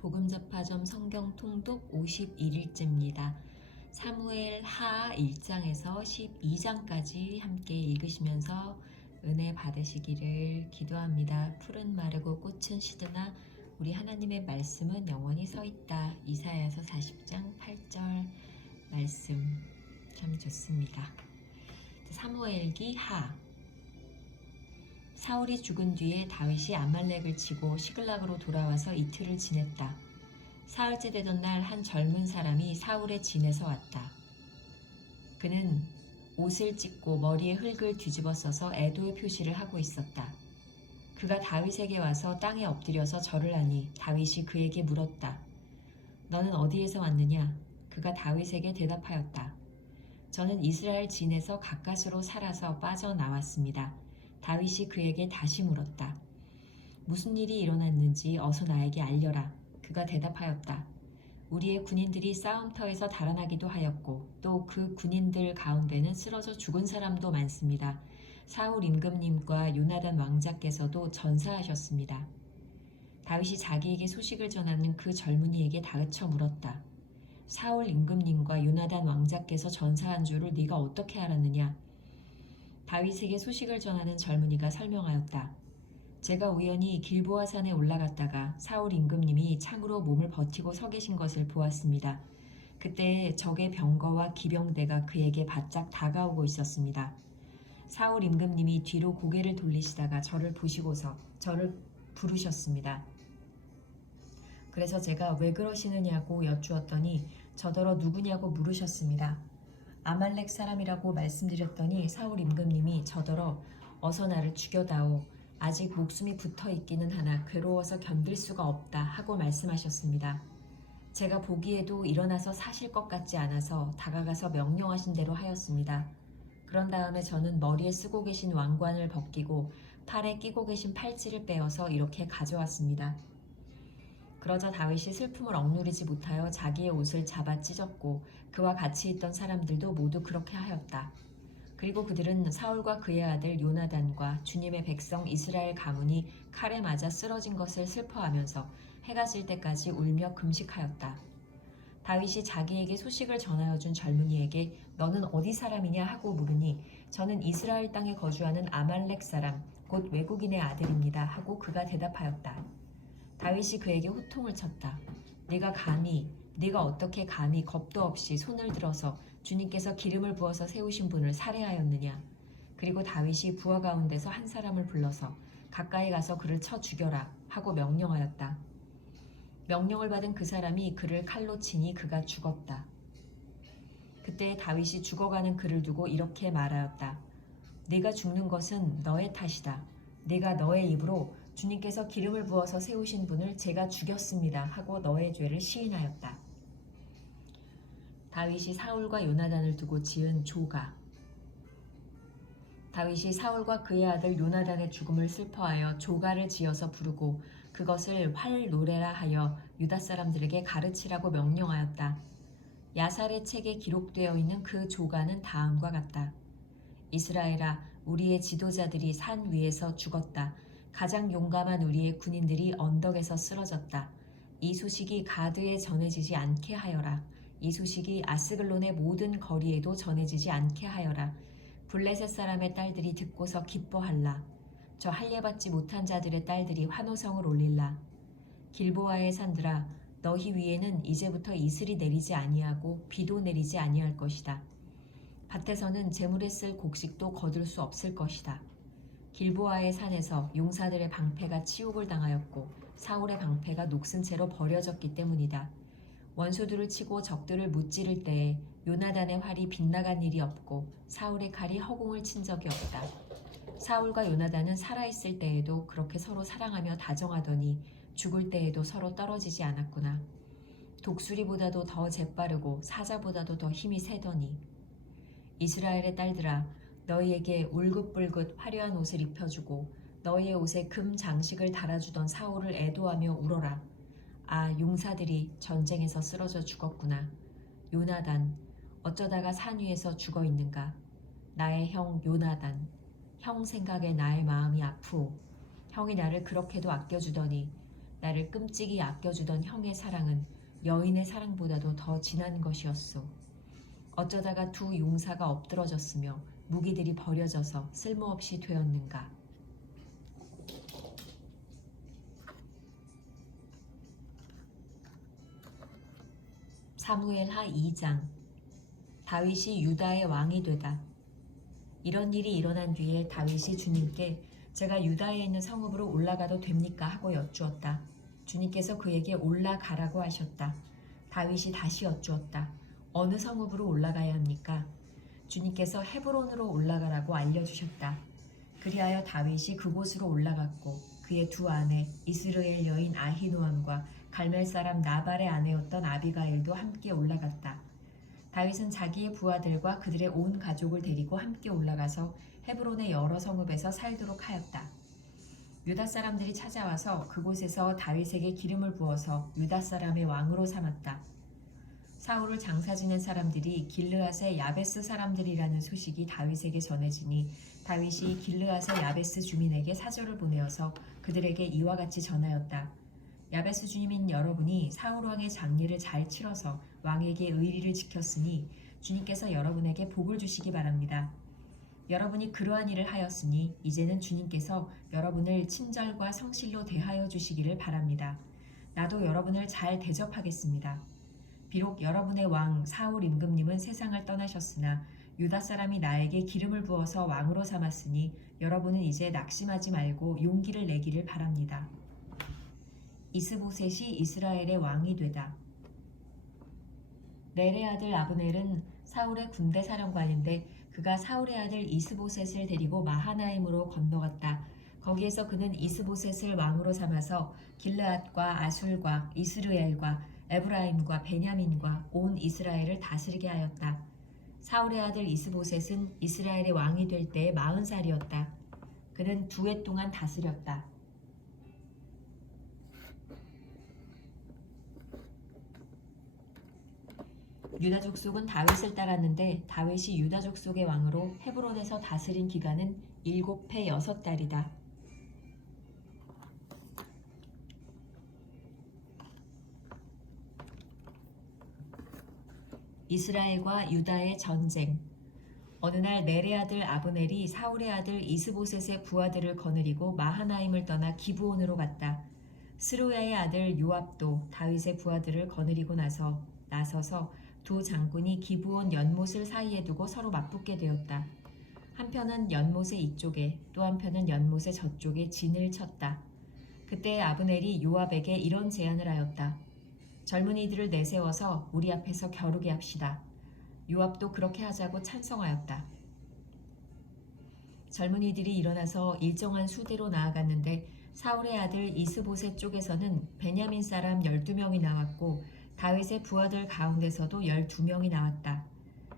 복음잡화점 성경 통독 51일째입니다. 사무엘 하 1장에서 12장까지 함께 읽으시면서 은혜 받으시기를 기도합니다. 풀은 마르고 꽃은 시드나 우리 하나님의 말씀은 영원히 서 있다. 이사야서 40장 8절 말씀 참 좋습니다. 사무엘기 하. 사울이 죽은 뒤에 다윗이 아말렉을 치고 시글락으로 돌아와서 이틀을 지냈다. 사흘째 되던 날 한 젊은 사람이 사울의 진에서 왔다. 그는 옷을 찢고 머리에 흙을 뒤집어 써서 애도의 표시를 하고 있었다. 그가 다윗에게 와서 땅에 엎드려서 절을 하니 다윗이 그에게 물었다. 너는 어디에서 왔느냐? 그가 다윗에게 대답하였다. 저는 이스라엘 진에서 가까스로 살아서 빠져나왔습니다. 다윗이 그에게 다시 물었다. 무슨 일이 일어났는지 어서 나에게 알려라. 그가 대답하였다. 우리의 군인들이 싸움터에서 달아나기도 하였고 또 그 군인들 가운데는 쓰러져 죽은 사람도 많습니다. 사울 임금님과 요나단 왕자께서도 전사하셨습니다. 다윗이 자기에게 소식을 전하는 그 젊은이에게 다그쳐 물었다. 사울 임금님과 요나단 왕자께서 전사한 줄을 네가 어떻게 알았느냐? 다윗에게 소식을 전하는 젊은이가 설명하였다. 제가 우연히 길보아 산에 올라갔다가 사울 임금님이 창으로 몸을 버티고 서 계신 것을 보았습니다. 그때 적의 병거와 기병대가 그에게 바짝 다가오고 있었습니다. 사울 임금님이 뒤로 고개를 돌리시다가 저를 보시고서 저를 부르셨습니다. 그래서 제가 왜 그러시느냐고 여쭈었더니 저더러 누구냐고 물으셨습니다. 아말렉 사람이라고 말씀드렸더니 사울 임금님이 저더러 어서 나를 죽여다오. 아직 목숨이 붙어 있기는 하나 괴로워서 견딜 수가 없다 하고 말씀하셨습니다. 제가 보기에도 일어나서 사실 것 같지 않아서 다가가서 명령하신 대로 하였습니다. 그런 다음에 저는 머리에 쓰고 계신 왕관을 벗기고 팔에 끼고 계신 팔찌를 빼어서 이렇게 가져왔습니다. 그러자 다윗이 슬픔을 억누르지 못하여 자기의 옷을 잡아 찢었고 그와 같이 있던 사람들도 모두 그렇게 하였다. 그리고 그들은 사울과 그의 아들 요나단과 주님의 백성 이스라엘 가문이 칼에 맞아 쓰러진 것을 슬퍼하면서 해가 질 때까지 울며 금식하였다. 다윗이 자기에게 소식을 전하여 준 젊은이에게 너는 어디 사람이냐 하고 물으니 저는 이스라엘 땅에 거주하는 아말렉 사람 곧 외국인의 아들입니다 하고 그가 대답하였다. 다윗이 그에게 호통을 쳤다. 네가 어떻게 감히 겁도 없이 손을 들어서 주님께서 기름을 부어서 세우신 분을 살해하였느냐? 그리고 다윗이 부하 가운데서 한 사람을 불러서 가까이 가서 그를 쳐 죽여라 하고 명령하였다. 명령을 받은 그 사람이 그를 칼로 치니 그가 죽었다. 그때 다윗이 죽어가는 그를 두고 이렇게 말하였다. 네가 죽는 것은 너의 탓이다. 네가 너의 입으로 주님께서 기름을 부어서 세우신 분을 제가 죽였습니다 하고 너의 죄를 시인하였다. 다윗이 사울과 요나단을 두고 지은 조가. 다윗이 사울과 그의 아들 요나단의 죽음을 슬퍼하여 조가를 지어서 부르고 그것을 활노래라 하여 유다 사람들에게 가르치라고 명령하였다. 야살의 책에 기록되어 있는 그 조가는 다음과 같다. 이스라엘아, 우리의 지도자들이 산 위에서 죽었다. 가장 용감한 우리의 군인들이 언덕에서 쓰러졌다. 이 소식이 가드에 전해지지 않게 하여라. 이 소식이 아스글론의 모든 거리에도 전해지지 않게 하여라. 블레셋 사람의 딸들이 듣고서 기뻐할라. 저 할례받지 못한 자들의 딸들이 환호성을 올릴라. 길보아의 산들아, 너희 위에는 이제부터 이슬이 내리지 아니하고 비도 내리지 아니할 것이다. 밭에서는 재물에 쓸 곡식도 거둘 수 없을 것이다. 길보아의 산에서 용사들의 방패가 치욕을 당하였고 사울의 방패가 녹슨 채로 버려졌기 때문이다. 원수들을 치고 적들을 무찌를 때에 요나단의 활이 빗나간 일이 없고 사울의 칼이 허공을 친 적이 없다. 사울과 요나단은 살아있을 때에도 그렇게 서로 사랑하며 다정하더니 죽을 때에도 서로 떨어지지 않았구나. 독수리보다도 더 재빠르고 사자보다도 더 힘이 세더니 이스라엘의 딸들아, 너희에게 울긋불긋 화려한 옷을 입혀주고 너희의 옷에 금 장식을 달아주던 사울을 애도하며 울어라. 아, 용사들이 전쟁에서 쓰러져 죽었구나. 요나단, 어쩌다가 산 위에서 죽어 있는가. 나의 형 요나단, 형 생각에 나의 마음이 아프오. 형이 나를 그렇게도 아껴주더니 나를 끔찍이 아껴주던 형의 사랑은 여인의 사랑보다도 더 진한 것이었소. 어쩌다가 두 용사가 엎드러졌으며 무기들이 버려져서 쓸모없이 되었는가. 사무엘하 2장. 다윗이 유다의 왕이 되다. 이런 일이 일어난 뒤에 다윗이 주님께 제가 유다에 있는 성읍으로 올라가도 됩니까? 하고 여쭈었다. 주님께서 그에게 올라가라고 하셨다. 다윗이 다시 여쭈었다. 어느 성읍으로 올라가야 합니까? 주님께서 헤브론으로 올라가라고 알려주셨다. 그리하여 다윗이 그곳으로 올라갔고 그의 두 아내 이스라엘 여인 아히노암과 갈멜 사람 나발의 아내였던 아비가일도 함께 올라갔다. 다윗은 자기의 부하들과 그들의 온 가족을 데리고 함께 올라가서 헤브론의 여러 성읍에서 살도록 하였다. 유다 사람들이 찾아와서 그곳에서 다윗에게 기름을 부어서 유다 사람의 왕으로 삼았다. 사울을 장사 지낸 사람들이 길르앗의 야베스 사람들이라는 소식이 다윗에게 전해지니 다윗이 길르앗의 야베스 주민에게 사절을 보내어서 그들에게 이와 같이 전하였다. 야베스 주민인 여러분이 사울 왕의 장례를 잘 치러서 왕에게 의리를 지켰으니 주님께서 여러분에게 복을 주시기 바랍니다. 여러분이 그러한 일을 하였으니 이제는 주님께서 여러분을 친절과 성실로 대하여 주시기를 바랍니다. 나도 여러분을 잘 대접하겠습니다. 비록 여러분의 왕 사울 임금님은 세상을 떠나셨으나 유다 사람이 나에게 기름을 부어서 왕으로 삼았으니 여러분은 이제 낙심하지 말고 용기를 내기를 바랍니다. 이스보셋이 이스라엘의 왕이 되다. 넬의 아들 아브넬은 사울의 군대 사령관인데 그가 사울의 아들 이스보셋을 데리고 마하나임으로 건너갔다. 거기에서 그는 이스보셋을 왕으로 삼아서 길르앗과 아술과 이스르엘과 에브라임과 베냐민과 온 이스라엘을 다스리게 하였다. 사울의 아들 이스보셋은 이스라엘의 왕이 될 때에 40살이었다. 그는 2해 동안 다스렸다. 유다 족속은 다윗을 따랐는데 다윗이 유다 족속의 왕으로 헤브론에서 다스린 기간은 7해 6달이다. 이스라엘과 유다의 전쟁. 어느 날 넬의 아들 아브넬이 사울의 아들 이스보셋의 부하들을 거느리고 마하나임을 떠나 기브온으로 갔다. 스루야의 아들 요압도 다윗의 부하들을 거느리고 나서서 두 장군이 기브온 연못을 사이에 두고 서로 맞붙게 되었다. 한편은 연못의 이쪽에 또 한편은 연못의 저쪽에 진을 쳤다. 그때 아브넬이 요압에게 이런 제안을 하였다. 젊은이들을 내세워서 우리 앞에서 겨루게 합시다. 요압도 그렇게 하자고 찬성하였다. 젊은이들이 일어나서 일정한 수대로 나아갔는데 사울의 아들 이스보셋 쪽에서는 베냐민 사람 12명이 나왔고 다윗의 부하들 가운데서도 12명이 나왔다.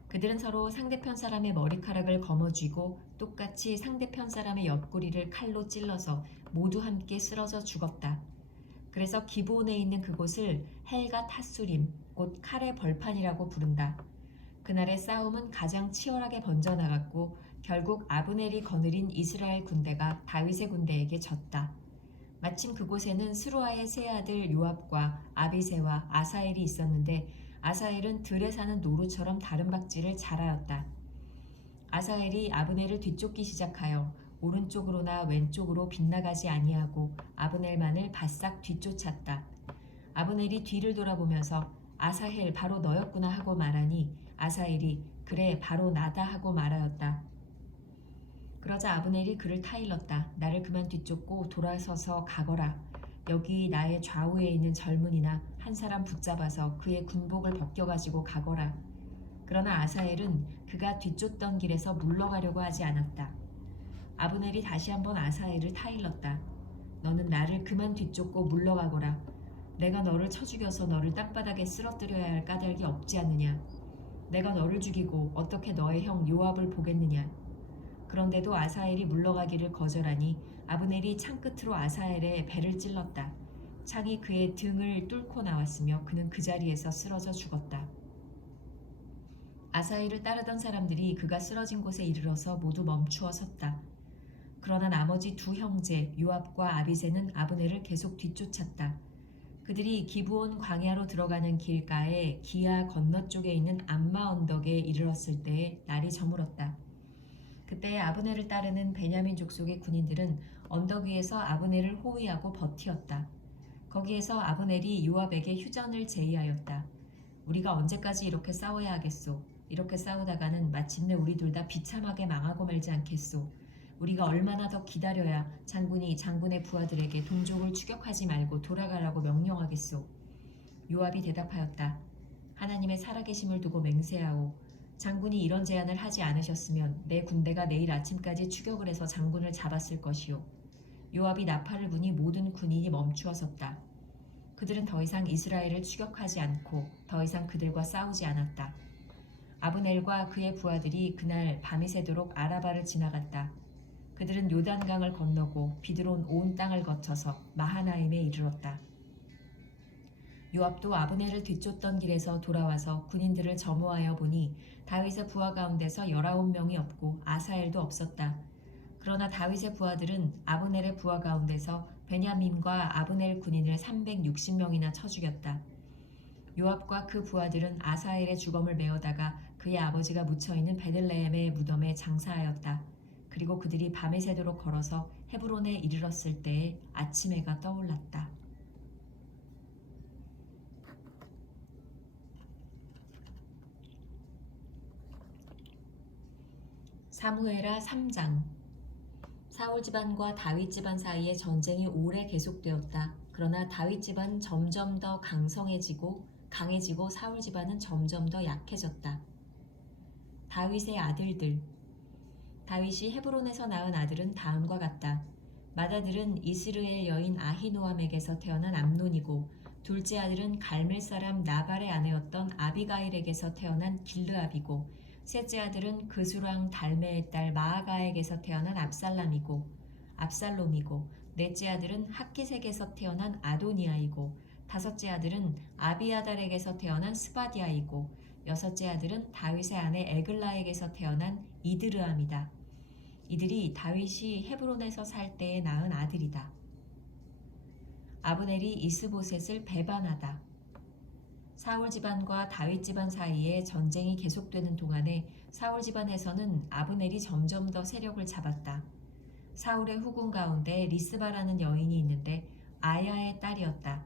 그들은 서로 상대편 사람의 머리카락을 거머쥐고 똑같이 상대편 사람의 옆구리를 칼로 찔러서 모두 함께 쓰러져 죽었다. 그래서 기브온에 있는 그곳을 헬갓 핫수림, 곧 칼의 벌판이라고 부른다. 그날의 싸움은 가장 치열하게 번져나갔고 결국 아브넬이 거느린 이스라엘 군대가 다윗의 군대에게 졌다. 마침 그곳에는 스루아의 세 아들 요압과 아비새와 아사엘이 있었는데 아사엘은 들에 사는 노루처럼 다른 박질을 잘하였다. 아사엘이 아브넬을 뒤쫓기 시작하여 오른쪽으로나 왼쪽으로 빗나가지 아니하고 아브넬만을 바싹 뒤쫓았다. 아브넬이 뒤를 돌아보면서 아사헬 바로 너였구나 하고 말하니 아사헬이 그래 바로 나다 하고 말하였다. 그러자 아브넬이 그를 타일렀다. 나를 그만 뒤쫓고 돌아서서 가거라. 여기 나의 좌우에 있는 젊은이나 한 사람 붙잡아서 그의 군복을 벗겨가지고 가거라. 그러나 아사헬은 그가 뒤쫓던 길에서 물러가려고 하지 않았다. 아브넬이 다시 한번 아사헬을 타일렀다. 너는 나를 그만 뒤쫓고 물러가거라. 내가 너를 쳐 죽여서 너를 땅바닥에 쓰러뜨려야 할 까닭이 없지 않느냐. 내가 너를 죽이고 어떻게 너의 형 요압을 보겠느냐. 그런데도 아사헬이 물러가기를 거절하니 아브넬이 창끝으로 아사헬의 배를 찔렀다. 창이 그의 등을 뚫고 나왔으며 그는 그 자리에서 쓰러져 죽었다. 아사헬을 따르던 사람들이 그가 쓰러진 곳에 이르러서 모두 멈추어 섰다. 그러나 나머지 두 형제 요압과 아비새는 아브넬을 계속 뒤쫓았다. 그들이 기브온 광야로 들어가는 길가에 기아 건너쪽에 있는 암마 언덕에 이르렀을 때에 날이 저물었다. 그때 아브넬을 따르는 베냐민 족속의 군인들은 언덕 위에서 아브넬을 호위하고 버티었다. 거기에서 아브넬이 요압에게 휴전을 제의하였다. 우리가 언제까지 이렇게 싸워야 하겠소? 이렇게 싸우다가는 마침내 우리 둘 다 비참하게 망하고 말지 않겠소? 우리가 얼마나 더 기다려야 장군이 장군의 부하들에게 동족을 추격하지 말고 돌아가라고 명령하겠소? 요압이 대답하였다. 하나님의 살아계심을 두고 맹세하오. 장군이 이런 제안을 하지 않으셨으면 내 군대가 내일 아침까지 추격을 해서 장군을 잡았을 것이오. 요압이 나팔을 부니 모든 군인이 멈추어 섰다. 그들은 더 이상 이스라엘을 추격하지 않고 더 이상 그들과 싸우지 않았다. 아브넬과 그의 부하들이 그날 밤이 새도록 아라바를 지나갔다. 그들은 요단강을 건너고 비드론 온 땅을 거쳐서 마하나임에 이르렀다. 요압도 아브넬을 뒤쫓던 길에서 돌아와서 군인들을 점호하여 보니 다윗의 부하 가운데서 19명이 없고 아사엘도 없었다. 그러나 다윗의 부하들은 아브넬의 부하 가운데서 베냐민과 아브넬 군인을 360명이나 쳐 죽였다. 요압과 그 부하들은 아사엘의 주검을 메어다가 그의 아버지가 묻혀있는 베들레헴의 무덤에 장사하였다. 그리고 그들이 밤이 새도록 걸어서 헤브론에 이르렀을 때에 아침해가 떠올랐다. 사무엘하 3장. 사울 집안과 다윗 집안 사이의 전쟁이 오래 계속되었다. 그러나 다윗 집안은 점점 더 강성해지고 강해지고 사울 집안은 점점 더 약해졌다. 다윗의 아들들. 다윗이 헤브론에서 낳은 아들은 다음과 같다. 맏아들은 이스르엘 여인 아히노암에게서 태어난 암논이고 둘째 아들은 갈멜 사람 나발의 아내였던 아비가일에게서 태어난 길르압이고 셋째 아들은 그수랑 달메의 딸 마아가에게서 태어난 압살롬이고 넷째 아들은 학기색에서 태어난 아도니아이고 다섯째 아들은 아비아달에게서 태어난 스바디아이고 여섯째 아들은 다윗의 아내 에글라에게서 태어난 이드르암이다. 이들이 다윗이 헤브론에서 살 때에 낳은 아들이다. 아브넬이 이스보셋을 배반하다. 사울 집안과 다윗 집안 사이에 전쟁이 계속되는 동안에 사울 집안에서는 아브넬이 점점 더 세력을 잡았다. 사울의 후궁 가운데 리스바라는 여인이 있는데 아야의 딸이었다.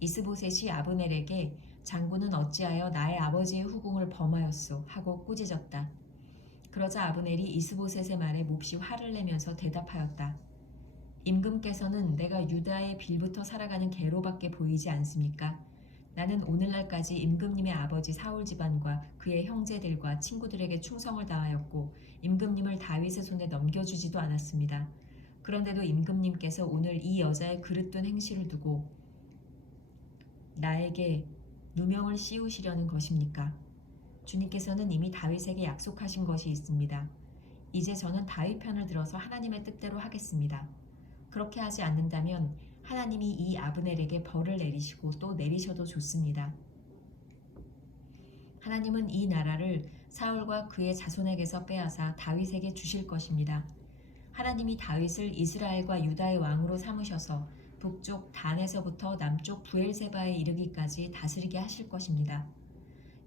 이스보셋이 아브넬에게 장군은 어찌하여 나의 아버지의 후궁을 범하였소 하고 꾸짖었다. 그러자 아브넬이 이스보셋의 말에 몹시 화를 내면서 대답하였다. 임금께서는 내가 유다의 빌부터 살아가는 개로밖에 보이지 않습니까? 나는 오늘날까지 임금님의 아버지 사울 집안과 그의 형제들과 친구들에게 충성을 다하였고 임금님을 다윗의 손에 넘겨주지도 않았습니다. 그런데도 임금님께서 오늘 이 여자의 그릇된 행실을 두고 나에게 누명을 씌우시려는 것입니까? 주님께서는 이미 다윗에게 약속하신 것이 있습니다. 이제 저는 다윗 편을 들어서 하나님의 뜻대로 하겠습니다. 그렇게 하지 않는다면 하나님이 이 아브넬에게 벌을 내리시고 또 내리셔도 좋습니다. 하나님은 이 나라를 사울과 그의 자손에게서 빼앗아 다윗에게 주실 것입니다. 하나님이 다윗을 이스라엘과 유다의 왕으로 삼으셔서 북쪽 단에서부터 남쪽 부엘세바에 이르기까지 다스리게 하실 것입니다.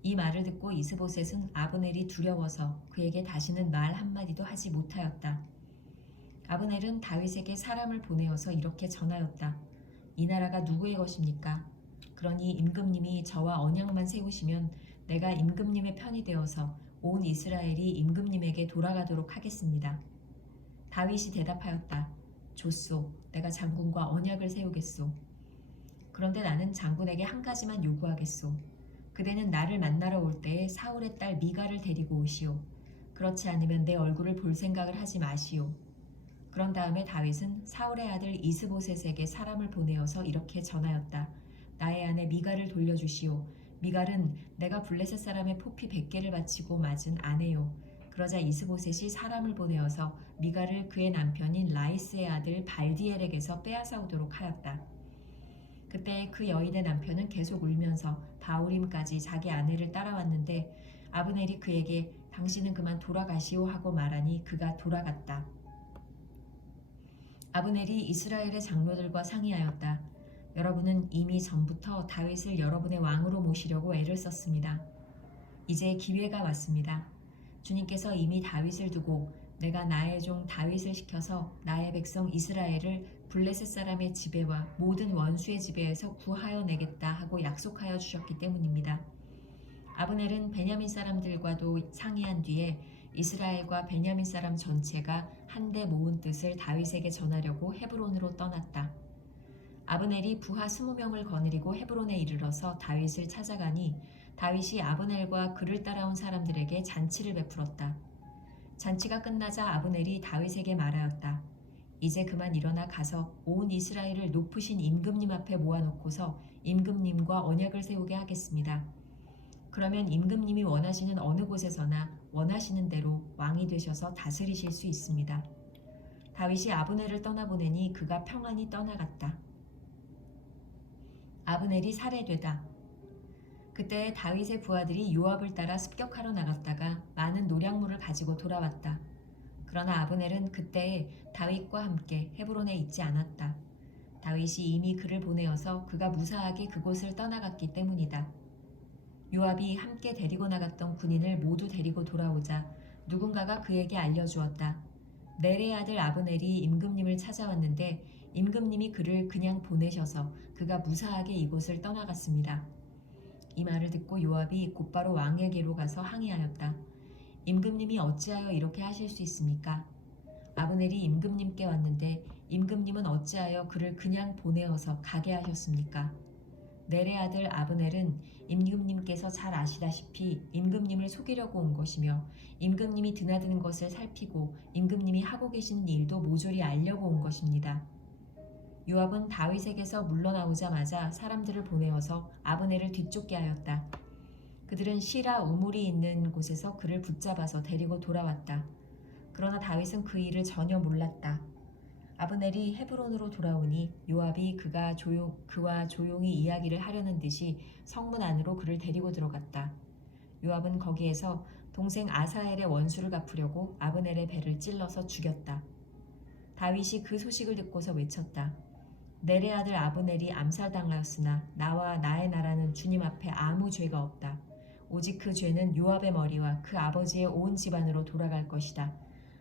이 말을 듣고 이스보셋은 아브넬이 두려워서 그에게 다시는 말 한마디도 하지 못하였다. 아브넬은 다윗에게 사람을 보내어서 이렇게 전하였다. 이 나라가 누구의 것입니까? 그러니 임금님이 저와 언약만 세우시면 내가 임금님의 편이 되어서 온 이스라엘이 임금님에게 돌아가도록 하겠습니다. 다윗이 대답하였다. 좋소. 내가 장군과 언약을 세우겠소. 그런데 나는 장군에게 한 가지만 요구하겠소. 그대는 나를 만나러 올 때에 사울의 딸 미가를 데리고 오시오. 그렇지 않으면 내 얼굴을 볼 생각을 하지 마시오. 그런 다음에 다윗은 사울의 아들 이스보셋에게 사람을 보내어서 이렇게 전하였다. 나의 아내 미가를 돌려주시오. 미갈은 내가 블레셋 사람의 포피 100개를 바치고 맞은 아내요. 그러자 이스보셋이 사람을 보내어서 미갈을 그의 남편인 라이스의 아들 발디엘에게서 빼앗아 오도록 하였다. 그때 그 여인의 남편은 계속 울면서 바울임까지 자기 아내를 따라왔는데 아브넬이 그에게 당신은 그만 돌아가시오 하고 말하니 그가 돌아갔다. 아브넬이 이스라엘의 장로들과 상의하였다. 여러분은 이미 전부터 다윗을 여러분의 왕으로 모시려고 애를 썼습니다. 이제 기회가 왔습니다. 주님께서 이미 다윗을 두고 내가 나의 종 다윗을 시켜서 나의 백성 이스라엘을 블레셋 사람의 지배와 모든 원수의 지배에서 구하여 내겠다 하고 약속하여 주셨기 때문입니다. 아브넬은 베냐민 사람들과도 상의한 뒤에 이스라엘과 베냐민 사람 전체가 한데 모은 뜻을 다윗에게 전하려고 헤브론으로 떠났다. 아브넬이 부하 20명을 거느리고 헤브론에 이르러서 다윗을 찾아가니 다윗이 아브넬과 그를 따라온 사람들에게 잔치를 베풀었다. 잔치가 끝나자 아브넬이 다윗에게 말하였다. 이제 그만 일어나 가서 온 이스라엘을 높으신 임금님 앞에 모아놓고서 임금님과 언약을 세우게 하겠습니다. 그러면 임금님이 원하시는 어느 곳에서나 원하시는 대로 왕이 되셔서 다스리실 수 있습니다. 다윗이 아브넬을 떠나보내니 그가 평안히 떠나갔다. 아브넬이 살해되다. 그때 다윗의 부하들이 요압을 따라 습격하러 나갔다가 많은 노략물을 가지고 돌아왔다. 그러나 아브넬은 그때에 다윗과 함께 헤브론에 있지 않았다. 다윗이 이미 그를 보내어서 그가 무사하게 그곳을 떠나갔기 때문이다. 요압이 함께 데리고 나갔던 군인을 모두 데리고 돌아오자 누군가가 그에게 알려주었다. 넬의 아들 아브넬이 임금님을 찾아왔는데 임금님이 그를 그냥 보내셔서 그가 무사하게 이곳을 떠나갔습니다. 이 말을 듣고 요압이 곧바로 왕에게로 가서 항의하였다. 임금님이 어찌하여 이렇게 하실 수 있습니까? 아브넬이 임금님께 왔는데 임금님은 어찌하여 그를 그냥 보내어서 가게 하셨습니까? 넬의 아들 아브넬은 임금님께서 잘 아시다시피 임금님을 속이려고 온 것이며 임금님이 드나드는 것을 살피고 임금님이 하고 계시는 일도 모조리 알려고 온 것입니다. 요압은 다윗에게서 물러나오자마자 사람들을 보내어서 아브넬을 뒤쫓게 하였다. 그들은 시라 우물이 있는 곳에서 그를 붙잡아서 데리고 돌아왔다. 그러나 다윗은 그 일을 전혀 몰랐다. 아브넬이 헤브론으로 돌아오니 요압이 그와 조용히 이야기를 하려는 듯이 성문 안으로 그를 데리고 들어갔다. 요압은 거기에서 동생 아사엘의 원수를 갚으려고 아브넬의 배를 찔러서 죽였다. 다윗이 그 소식을 듣고서 외쳤다. 넬의 아들 아브넬이 암살당하였으나 나와 나의 나라는 주님 앞에 아무 죄가 없다. 오직 그 죄는 요압의 머리와 그 아버지의 온 집안으로 돌아갈 것이다.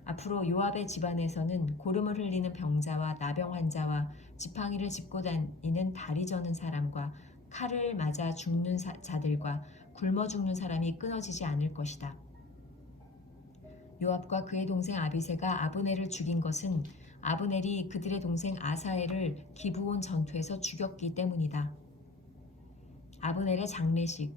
앞으로 요압의 집안에서는 고름을 흘리는 병자와 나병 환자와 지팡이를 짚고 다니는 다리 저는 사람과 칼을 맞아 죽는 자들과 굶어 죽는 사람이 끊어지지 않을 것이다. 요압과 그의 동생 아비새가 아브넬을 죽인 것은 아브넬이 그들의 동생 아사엘을 기브온 전투에서 죽였기 때문이다. 아브넬의 장례식.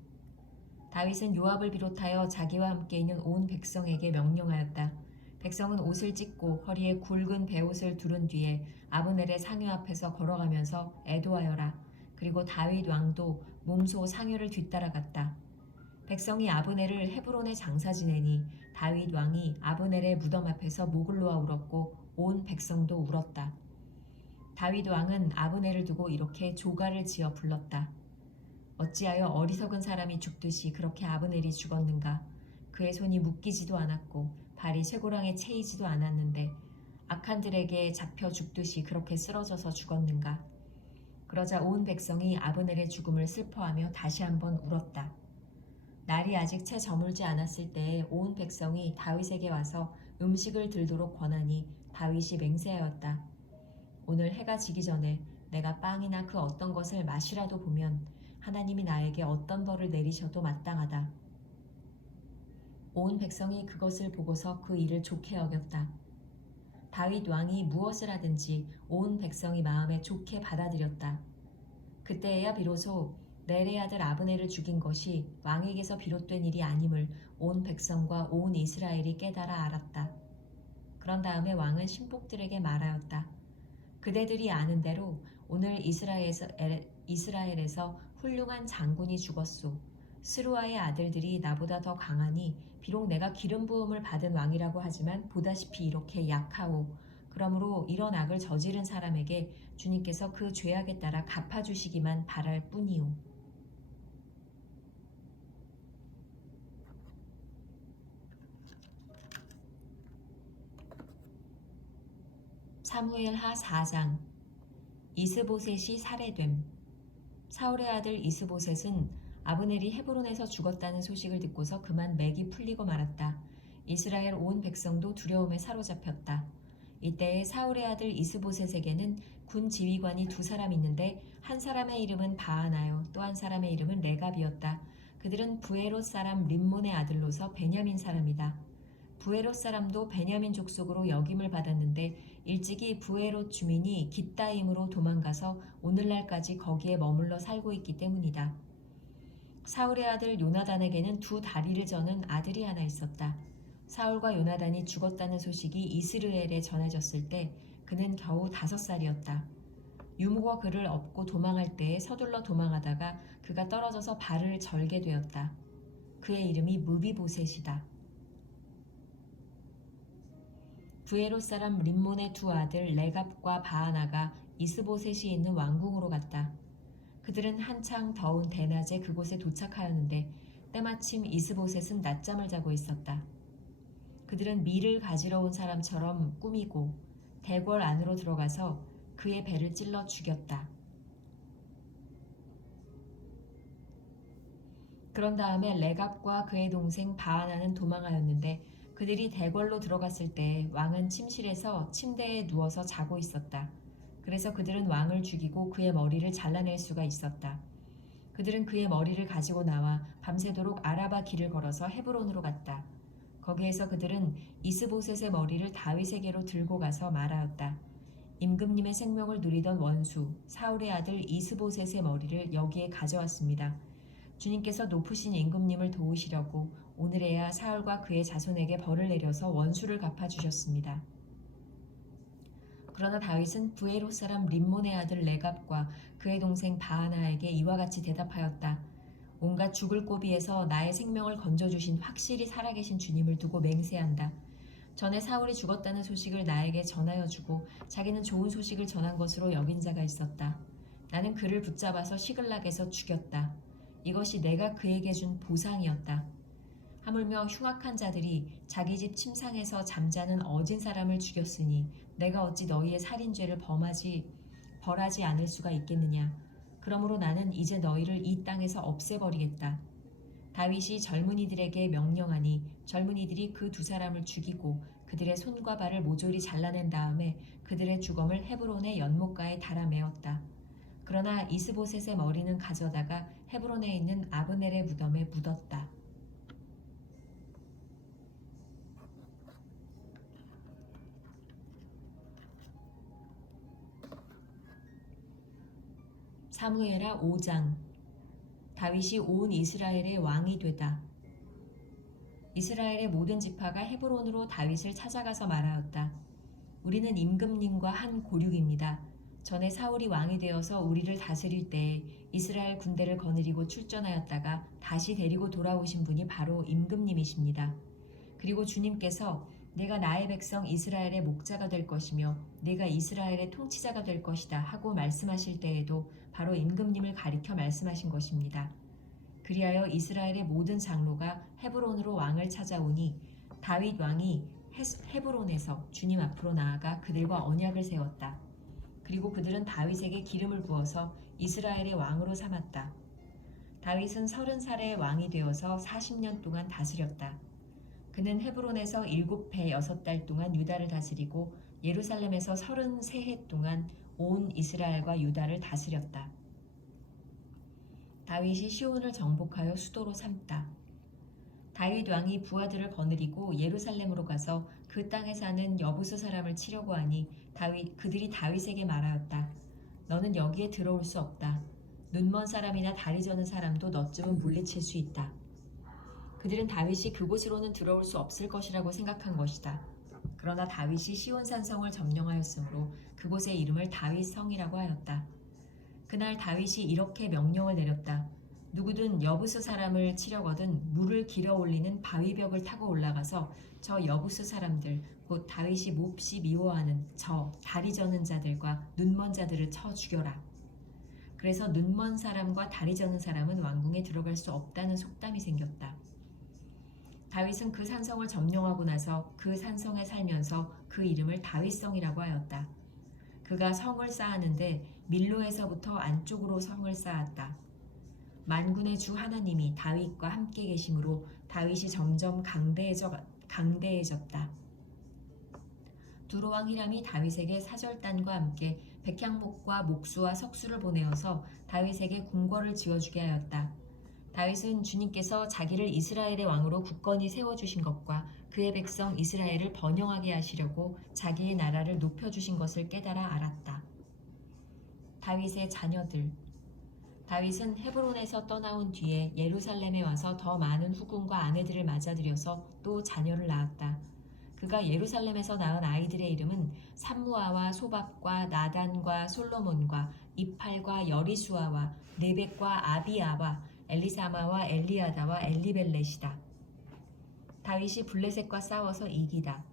다윗은 요압을 비롯하여 자기와 함께 있는 온 백성에게 명령하였다. 백성은 옷을 찢고 허리에 굵은 베옷을 두른 뒤에 아브넬의 상여 앞에서 걸어가면서 애도하여라. 그리고 다윗 왕도 몸소 상여를 뒤따라갔다. 백성이 아브넬을 헤브론에 장사 지내니 다윗 왕이 아브넬의 무덤 앞에서 목을 놓아 울었고 온 백성도 울었다. 다윗 왕은 아브넬을 두고 이렇게 조가를 지어 불렀다. 어찌하여 어리석은 사람이 죽듯이 그렇게 아브넬이 죽었는가? 그의 손이 묶이지도 않았고 발이 쇠고랑에 채이지도 않았는데 악한들에게 잡혀 죽듯이 그렇게 쓰러져서 죽었는가? 그러자 온 백성이 아브넬의 죽음을 슬퍼하며 다시 한번 울었다. 날이 아직 채 저물지 않았을 때에 온 백성이 다윗에게 와서 음식을 들도록 권하니 다윗이 맹세하였다. 오늘 해가 지기 전에 내가 빵이나 그 어떤 것을 맛이라도 보면 하나님이 나에게 어떤 벌을 내리셔도 마땅하다. 온 백성이 그것을 보고서 그 일을 좋게 여겼다. 다윗 왕이 무엇을 하든지 온 백성이 마음에 좋게 받아들였다. 그때에야 비로소 넬의 아들 아브넬을 죽인 것이 왕에게서 비롯된 일이 아님을 온 백성과 온 이스라엘이 깨달아 알았다. 그런 다음에 왕은 신복들에게 말하였다. 그대들이 아는 대로 오늘 이스라엘에서 훌륭한 장군이 죽었소. 스루아의 아들들이 나보다 더 강하니 비록 내가 기름 부음을 받은 왕이라고 하지만 보다시피 이렇게 약하오. 그러므로 이런 악을 저지른 사람에게 주님께서 그 죄악에 따라 갚아주시기만 바랄 뿐이오. 사무엘하 4장. 이스보셋이 살해됨. 사울의 아들 이스보셋은 아브넬이 헤브론에서 죽었다는 소식을 듣고서 그만 맥이 풀리고 말았다. 이스라엘 온 백성도 두려움에 사로잡혔다. 이때에 사울의 아들 이스보셋에게는 군 지휘관이 두 사람 있는데 한 사람의 이름은 바하나요, 또 한 사람의 이름은 레갑이었다. 그들은 부에롯 사람 림몬의 아들로서 베냐민 사람이다. 부에롯 사람도 베냐민 족속으로 역임을 받았는데 일찍이 부에롯 주민이 깃다임으로 도망가서 오늘날까지 거기에 머물러 살고 있기 때문이다. 사울의 아들 요나단에게는 두 다리를 저는 아들이 하나 있었다. 사울과 요나단이 죽었다는 소식이 이스르엘에 전해졌을 때 그는 겨우 5살이었다. 유모가 그를 업고 도망할 때에 서둘러 도망하다가 그가 떨어져서 발을 절게 되었다. 그의 이름이 무비보셋이다. 부에롯 사람 림몬의 두 아들 레갑과 바하나가 이스보셋이 있는 왕궁으로 갔다. 그들은 한창 더운 대낮에 그곳에 도착하였는데 때마침 이스보셋은 낮잠을 자고 있었다. 그들은 밀을 가지러 온 사람처럼 꾸미고 대궐 안으로 들어가서 그의 배를 찔러 죽였다. 그런 다음에 레갑과 그의 동생 바하나는 도망하였는데 그들이 대궐로 들어갔을 때 왕은 침실에서 침대에 누워서 자고 있었다. 그래서 그들은 왕을 죽이고 그의 머리를 잘라낼 수가 있었다. 그들은 그의 머리를 가지고 나와 밤새도록 아라바 길을 걸어서 헤브론으로 갔다. 거기에서 그들은 이스보셋의 머리를 다윗에게로 들고 가서 말하였다. 임금님의 생명을 누리던 원수 사울의 아들 이스보셋의 머리를 여기에 가져왔습니다. 주님께서 높으신 임금님을 도우시려고 오늘에야 사울과 그의 자손에게 벌을 내려서 원수를 갚아주셨습니다. 그러나 다윗은 부에롯 사람 림몬의 아들 레갑과 그의 동생 바하나에게 이와 같이 대답하였다. 온갖 죽을 고비에서 나의 생명을 건져주신 확실히 살아계신 주님을 두고 맹세한다. 전에 사울이 죽었다는 소식을 나에게 전하여 주고 자기는 좋은 소식을 전한 것으로 여긴 자가 있었다. 나는 그를 붙잡아서 시글락에서 죽였다. 이것이 내가 그에게 준 보상이었다. 하물며 흉악한 자들이 자기 집 침상에서 잠자는 어진 사람을 죽였으니 내가 어찌 너희의 살인죄를 벌하지 않을 수가 있겠느냐. 그러므로 나는 이제 너희를 이 땅에서 없애버리겠다. 다윗이 젊은이들에게 명령하니 젊은이들이 그 두 사람을 죽이고 그들의 손과 발을 모조리 잘라낸 다음에 그들의 주검을 헤브론의 연못가에 달아 메었다. 그러나 이스보셋의 머리는 가져다가 헤브론에 있는 아브넬의 무덤에 묻었다. 사무엘하 5장. 다윗이 온 이스라엘의 왕이 되다. 이스라엘의 모든 지파가 헤브론으로 다윗을 찾아가서 말하였다. 우리는 임금님과 한 고륙입니다. 전에 사울이 왕이 되어서 우리를 다스릴 때에 이스라엘 군대를 거느리고 출전하였다가 다시 데리고 돌아오신 분이 바로 임금님이십니다. 그리고 주님께서 내가 나의 백성 이스라엘의 목자가 될 것이며 내가 이스라엘의 통치자가 될 것이다 하고 말씀하실 때에도 바로 임금님을 가리켜 말씀하신 것입니다. 그리하여 이스라엘의 모든 장로가 헤브론으로 왕을 찾아오니 다윗 왕이 헤브론에서 주님 앞으로 나아가 그들과 언약을 세웠다. 그리고 그들은 다윗에게 기름을 부어서 이스라엘의 왕으로 삼았다. 다윗은 30살의 왕이 되어서 40년 동안 다스렸다. 그는 헤브론에서 7해 6달 동안 유다를 다스리고 예루살렘에서 33해 동안 온 이스라엘과 유다를 다스렸다. 다윗이 시온을 정복하여 수도로 삼다. 다윗 왕이 부하들을 거느리고 예루살렘으로 가서 그 땅에 사는 여부스 사람을 치려고 하니 그들이 다윗에게 말하였다. 너는 여기에 들어올 수 없다. 눈먼 사람이나 다리 저는 사람도 너쯤은 물리칠 수 있다. 그들은 다윗이 그곳으로는 들어올 수 없을 것이라고 생각한 것이다. 그러나 다윗이 시온산성을 점령하였으므로 그곳의 이름을 다윗성이라고 하였다. 그날 다윗이 이렇게 명령을 내렸다. 누구든 여부스 사람을 치려거든 물을 길어 올리는 바위벽을 타고 올라가서 저 여부스 사람들 곧 다윗이 몹시 미워하는 저 다리 저는 자들과 눈먼 자들을 쳐 죽여라. 그래서 눈먼 사람과 다리 저는 사람은 왕궁에 들어갈 수 없다는 속담이 생겼다. 다윗은 그 산성을 점령하고 나서 그 산성에 살면서 그 이름을 다윗성이라고 하였다. 그가 성을 쌓았는데 밀로에서부터 안쪽으로 성을 쌓았다. 만군의 주 하나님이 다윗과 함께 계심으로 다윗이 점점 강대해졌다. 두로왕 히람이 다윗에게 사절단과 함께 백향목과 목수와 석수를 보내어서 다윗에게 궁궐을 지어주게 하였다. 다윗은 주님께서 자기를 이스라엘의 왕으로 굳건히 세워주신 것과 그의 백성 이스라엘을 번영하게 하시려고 자기의 나라를 높여주신 것을 깨달아 알았다. 다윗의 자녀들. 다윗은 헤브론에서 떠나온 뒤에 예루살렘에 와서 더 많은 후궁과 아내들을 맞아들여서 또 자녀를 낳았다. 그가 예루살렘에서 낳은 아이들의 이름은 삼무아와 소밥과 나단과 솔로몬과 이팔과 여리수아와 네벡과 아비아와 엘리사마와 엘리아다와 엘리벨렛이다. 다윗이 블레셋과 싸워서 이기다.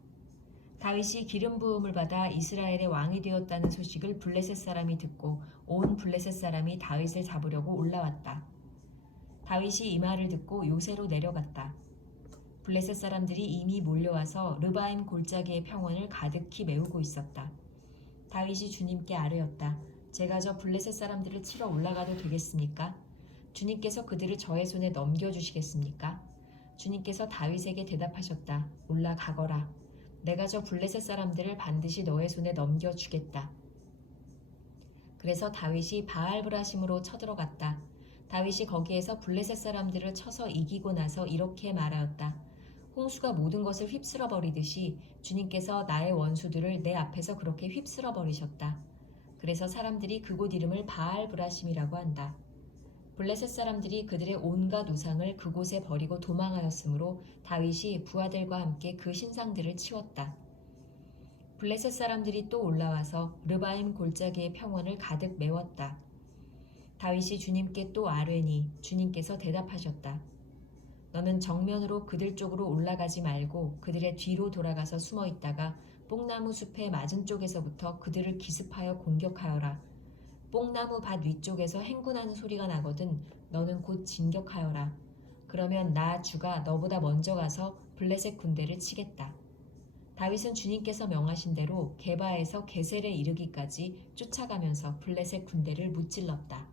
다윗이 기름 부음을 받아 이스라엘의 왕이 되었다는 소식을 블레셋 사람이 듣고 온 블레셋 사람이 다윗을 잡으려고 올라왔다. 다윗이 이 말을 듣고 요새로 내려갔다. 블레셋 사람들이 이미 몰려와서 르바임 골짜기의 평원을 가득히 메우고 있었다. 다윗이 주님께 아뢰었다. 제가 저 블레셋 사람들을 치러 올라가도 되겠습니까? 주님께서 그들을 저의 손에 넘겨주시겠습니까? 주님께서 다윗에게 대답하셨다. 올라가거라. 내가 저 블레셋 사람들을 반드시 너의 손에 넘겨주겠다. 그래서 다윗이 바알브라심으로 쳐들어갔다. 다윗이 거기에서 블레셋 사람들을 쳐서 이기고 나서 이렇게 말하였다. 홍수가 모든 것을 휩쓸어 버리듯이 주님께서 나의 원수들을 내 앞에서 그렇게 휩쓸어 버리셨다. 그래서 사람들이 그곳 이름을 바알브라심이라고 한다. 블레셋 사람들이 그들의 온갖 우상을 그곳에 버리고 도망하였으므로 다윗이 부하들과 함께 그 신상들을 치웠다. 블레셋 사람들이 또 올라와서 르바임 골짜기의 평원을 가득 메웠다. 다윗이 주님께 또 아뢰니 주님께서 대답하셨다. 너는 정면으로 그들 쪽으로 올라가지 말고 그들의 뒤로 돌아가서 숨어 있다가 뽕나무 숲의 맞은 쪽에서부터 그들을 기습하여 공격하여라. 뽕나무 밭 위쪽에서 행군하는 소리가 나거든 너는 곧 진격하여라. 그러면 나 주가 너보다 먼저 가서 블레셋 군대를 치겠다. 다윗은 주님께서 명하신 대로 게바에서 게셀에 이르기까지 쫓아가면서 블레셋 군대를 무찔렀다.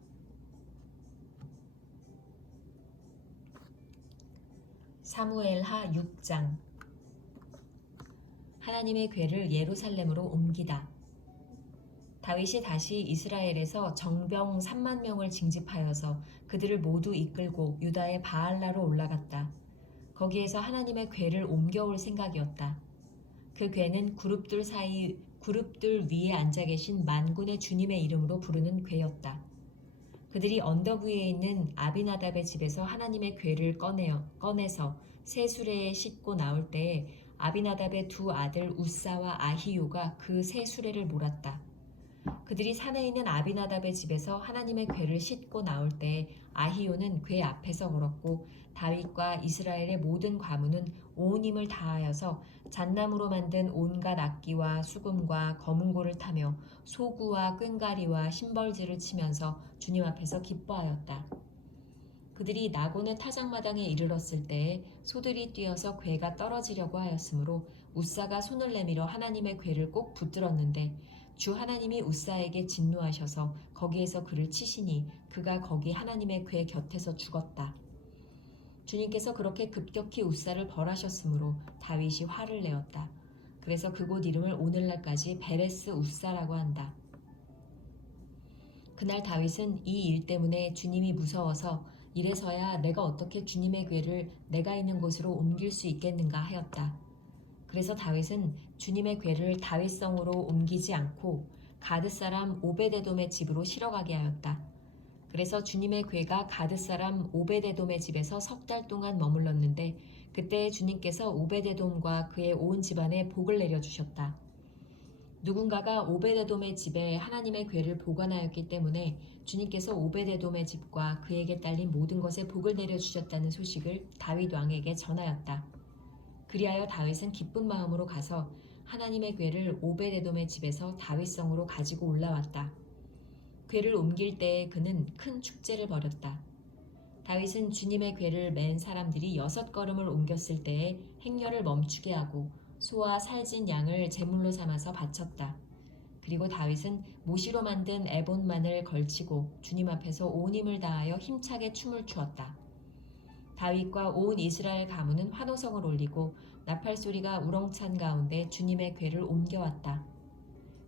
사무엘하 6장. 하나님의 궤를 예루살렘으로 옮기다. 다윗이 다시 이스라엘에서 정병 3만 명을 징집하여서 그들을 모두 이끌고 유다의 바알라로 올라갔다. 거기에서 하나님의 궤를 옮겨올 생각이었다. 그 궤는 그룹들 위에 앉아 계신 만군의 주님의 이름으로 부르는 궤였다. 그들이 언덕 위에 있는 아비나답의 집에서 하나님의 궤를 꺼내서 새 수레에 싣고 나올 때에 아비나답의 두 아들 우사와 아히요가 그 새 수레를 몰았다. 그들이 산에 있는 아비나답의 집에서 하나님의 궤를 싣고 나올 때 아히요는 궤 앞에서 걸었고 다윗과 이스라엘의 모든 과부는 온 힘을 다하여서 잣나무로 만든 온갖 악기와 수금과 거문고를 타며 소구와 꽹과리와 심벌지를 치면서 주님 앞에서 기뻐하였다. 그들이 나곤의 타작마당에 이르렀을 때에 소들이 뛰어서 궤가 떨어지려고 하였으므로 우사가 손을 내밀어 하나님의 궤를 꼭 붙들었는데 주 하나님이 우사에게 진노하셔서 거기에서 그를 치시니 그가 거기 하나님의 궤 곁에서 죽었다. 주님께서 그렇게 급격히 우사를 벌하셨으므로 다윗이 화를 내었다. 그래서 그곳 이름을 오늘날까지 베레스 우사라고 한다. 그날 다윗은 이 일 때문에 주님이 무서워서 이래서야 내가 어떻게 주님의 궤를 내가 있는 곳으로 옮길 수 있겠는가 하였다. 그래서 다윗은 주님의 궤를 다윗성으로 옮기지 않고 가드 사람 오베데돔의 집으로 실어가게 하였다. 그래서 주님의 궤가 가드 사람 오베데돔의 집에서 3달 동안 머물렀는데 그때 주님께서 오베데돔과 그의 온 집안에 복을 내려주셨다. 누군가가 오베데돔의 집에 하나님의 궤를 보관하였기 때문에 주님께서 오베데돔의 집과 그에게 딸린 모든 것에 복을 내려주셨다는 소식을 다윗 왕에게 전하였다. 그리하여 다윗은 기쁜 마음으로 가서 하나님의 궤를 오베데돔의 집에서 다윗성으로 가지고 올라왔다. 궤를 옮길 때에 그는 큰 축제를 벌였다. 다윗은 주님의 궤를 맨 사람들이 6걸음을 옮겼을 때에 행렬을 멈추게 하고 소와 살진 양을 제물로 삼아서 바쳤다. 그리고 다윗은 모시로 만든 에봇만을 걸치고 주님 앞에서 온 힘을 다하여 힘차게 춤을 추었다. 다윗과 온 이스라엘 가문은 환호성을 올리고 나팔 소리가 우렁찬 가운데 주님의 궤를 옮겨왔다.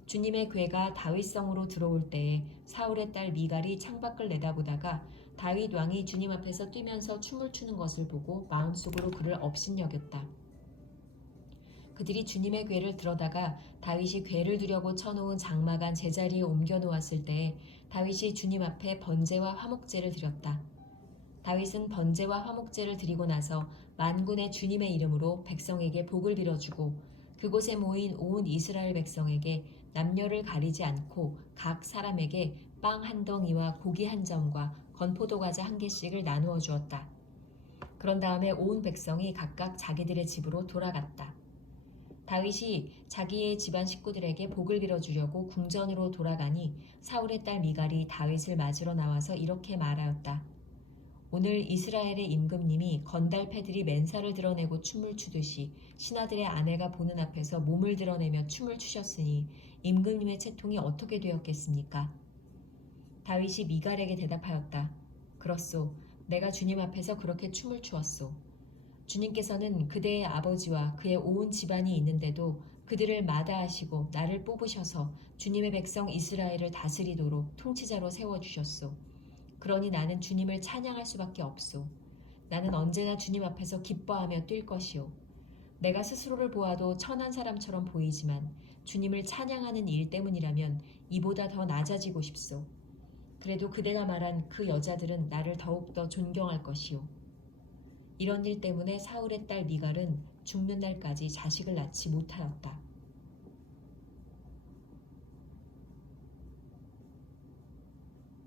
주님의 궤가 다윗성으로 들어올 때에 사울의 딸 미갈이 창밖을 내다보다가 다윗 왕이 주님 앞에서 뛰면서 춤을 추는 것을 보고 마음속으로 그를 업신여겼다. 그들이 주님의 궤를 들어다가 다윗이 궤를 두려고 쳐놓은 장막안 제자리에 옮겨 놓았을 때에 다윗이 주님 앞에 번제와 화목제를 드렸다. 다윗은 번제와 화목제를 드리고 나서 만군의 주님의 이름으로 백성에게 복을 빌어주고 그곳에 모인 온 이스라엘 백성에게 남녀를 가리지 않고 각 사람에게 빵 한 덩이와 고기 한 점과 건포도 과자 한 개씩을 나누어 주었다. 그런 다음에 온 백성이 각각 자기들의 집으로 돌아갔다. 다윗이 자기의 집안 식구들에게 복을 빌어주려고 궁전으로 돌아가니 사울의 딸 미갈이 다윗을 맞으러 나와서 이렇게 말하였다. 오늘 이스라엘의 임금님이 건달패들이 맨살을 드러내고 춤을 추듯이 신하들의 아내가 보는 앞에서 몸을 드러내며 춤을 추셨으니 임금님의 채통이 어떻게 되었겠습니까? 다윗이 미갈에게 대답하였다. 그렇소. 내가 주님 앞에서 그렇게 춤을 추었소. 주님께서는 그대의 아버지와 그의 온 집안이 있는데도 그들을 마다하시고 나를 뽑으셔서 주님의 백성 이스라엘을 다스리도록 통치자로 세워주셨소. 그러니 나는 주님을 찬양할 수밖에 없소. 나는 언제나 주님 앞에서 기뻐하며 뛸 것이오. 내가 스스로를 보아도 천한 사람처럼 보이지만 주님을 찬양하는 일 때문이라면 이보다 더 낮아지고 싶소. 그래도 그대가 말한 그 여자들은 나를 더욱더 존경할 것이오. 이런 일 때문에 사울의 딸 미갈은 죽는 날까지 자식을 낳지 못하였다.